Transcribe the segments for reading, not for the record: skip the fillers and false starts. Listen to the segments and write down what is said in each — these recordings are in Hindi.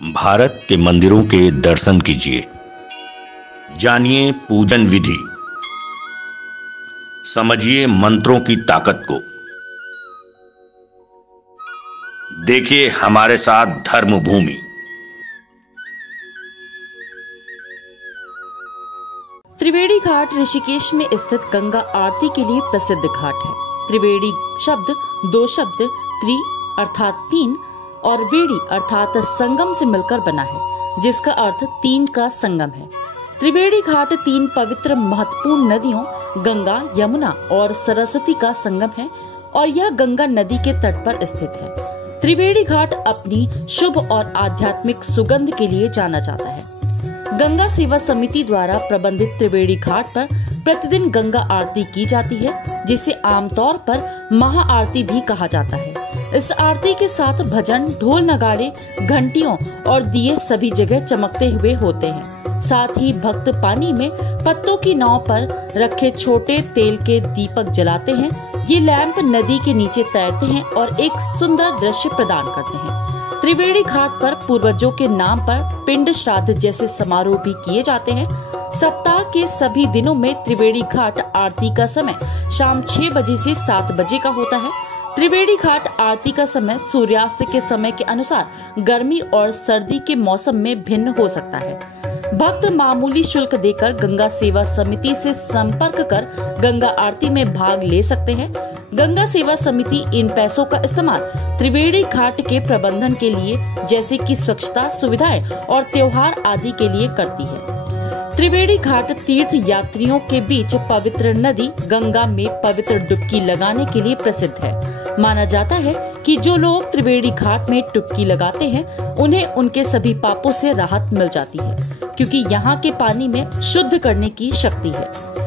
भारत के मंदिरों के दर्शन कीजिए, जानिए पूजन विधि, समझिए मंत्रों की ताकत को। देखिए हमारे साथ धर्म भूमि। त्रिवेणी घाट ऋषिकेश में स्थित गंगा आरती के लिए प्रसिद्ध घाट है। त्रिवेणी शब्द दो शब्द त्रि अर्थात तीन और वेणी अर्थात संगम से मिलकर बना है, जिसका अर्थ तीन का संगम है। त्रिवेणी घाट तीन पवित्र महत्वपूर्ण नदियों गंगा, यमुना और सरस्वती का संगम है और यह गंगा नदी के तट पर स्थित है। त्रिवेणी घाट अपनी शुभ और आध्यात्मिक सुगंध के लिए जाना जाता है। गंगा सेवा समिति द्वारा प्रबंधित त्रिवेणी घाट पर प्रतिदिन गंगा आरती की जाती है, जिसे आमतौर पर महा आरती भी कहा जाता है। इस आरती के साथ भजन, ढोल नगाड़े, घंटियों और दिए सभी जगह चमकते हुए होते हैं। साथ ही भक्त पानी में पत्तों की नाव पर रखे छोटे तेल के दीपक जलाते हैं। ये लैंप नदी के नीचे तैरते हैं और एक सुंदर दृश्य प्रदान करते हैं। त्रिवेणी घाट पर पूर्वजों के नाम पर पिंड श्राद्ध जैसे समारोह भी किए जाते हैं। सप्ताह के सभी दिनों में त्रिवेणी घाट आरती का समय शाम 6 बजे से 7 बजे का होता है। त्रिवेणी घाट आरती का समय सूर्यास्त के समय के अनुसार गर्मी और सर्दी के मौसम में भिन्न हो सकता है। भक्त मामूली शुल्क देकर गंगा सेवा समिति से संपर्क कर गंगा आरती में भाग ले सकते हैं। गंगा सेवा समिति इन पैसों का इस्तेमाल त्रिवेणी घाट के प्रबंधन के लिए, जैसे कि स्वच्छता, सुविधाएं और त्योहार आदि के लिए करती है। त्रिवेणी घाट तीर्थ यात्रियों के बीच पवित्र नदी गंगा में पवित्र डुबकी लगाने के लिए प्रसिद्ध है। माना जाता है कि जो लोग त्रिवेणी घाट में डुबकी लगाते हैं, उन्हें उनके सभी पापों से राहत मिल जाती है, क्योंकि यहाँ के पानी में शुद्ध करने की शक्ति है।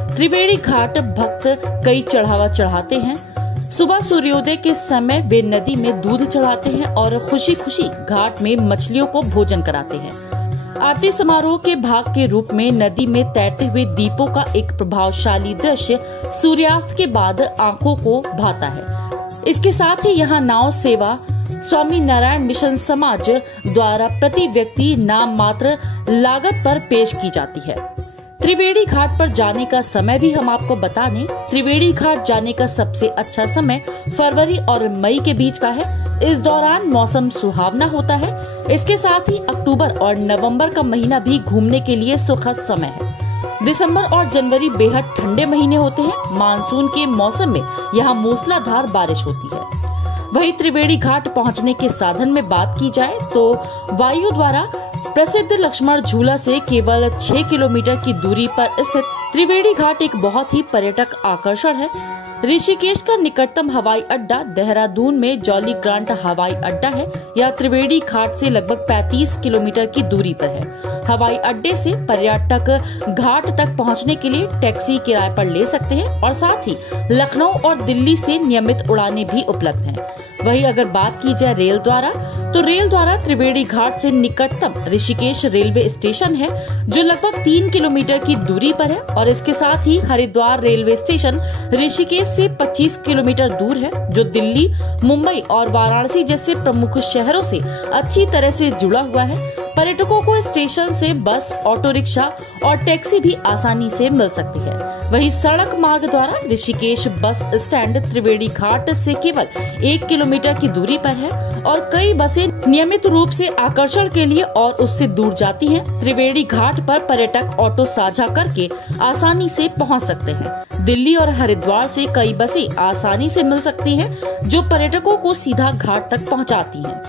त्रिवेणी घाट भक्त कई चढ़ावा चढ़ाते हैं। सुबह सूर्योदय के समय वे नदी में दूध चढ़ाते हैं और खुशी खुशी घाट में मछलियों को भोजन कराते हैं। आरती समारोह के भाग के रूप में नदी में तैरते हुए दीपों का एक प्रभावशाली दृश्य सूर्यास्त के बाद आंखों को भाता है। इसके साथ ही यहाँ नाव सेवा स्वामी नारायण मिशन समाज द्वारा प्रति व्यक्ति नाम मात्र लागत पर पेश की जाती है। त्रिवेणी घाट पर जाने का समय भी हम आपको बता दें। त्रिवेणी घाट जाने का सबसे अच्छा समय फरवरी और मई के बीच का है। इस दौरान मौसम सुहावना होता है। इसके साथ ही अक्टूबर और नवंबर का महीना भी घूमने के लिए सुखद समय है। दिसंबर और जनवरी बेहद ठंडे महीने होते हैं। मानसून के मौसम में यहाँ मूसलाधार बारिश होती है। वहीं त्रिवेणी घाट पहुँचने के साधन में बात की जाए तो वायु द्वारा प्रसिद्ध लक्ष्मण झूला से केवल 6 किलोमीटर की दूरी पर स्थित त्रिवेणी घाट एक बहुत ही पर्यटक आकर्षण है। ऋषिकेश का निकटतम हवाई अड्डा देहरादून में जॉली ग्रांट हवाई अड्डा है। यह त्रिवेणी घाट से लगभग 35 किलोमीटर की दूरी पर है। हवाई अड्डे से पर्यटक घाट तक पहुंचने के लिए टैक्सी किराए पर ले सकते हैं और साथ ही लखनऊ और दिल्ली से नियमित उड़ानें भी उपलब्ध हैं। वहीं अगर बात की जाए रेल द्वारा, तो रेल द्वारा त्रिवेणी घाट से निकटतम ऋषिकेश रेलवे स्टेशन है, जो लगभग 3 किलोमीटर की दूरी पर है और इसके साथ ही हरिद्वार रेलवे स्टेशन ऋषिकेश से 25 किलोमीटर दूर है, जो दिल्ली, मुंबई और वाराणसी जैसे प्रमुख शहरों से अच्छी तरह से जुड़ा हुआ है। पर्यटकों को स्टेशन से बस, ऑटो रिक्शा और टैक्सी भी आसानी से मिल सकती है। वहीं सड़क मार्ग द्वारा ऋषिकेश बस स्टैंड त्रिवेणी घाट से केवल 1 किलोमीटर की दूरी पर है और कई बसें नियमित रूप से आकर्षण के लिए और उससे दूर जाती हैं। त्रिवेणी घाट पर पर्यटक ऑटो साझा करके आसानी से पहुंच सकते हैं। दिल्ली और हरिद्वार से कई बसें आसानी से मिल सकती हैं, जो पर्यटकों को सीधा घाट तक पहुंचाती हैं।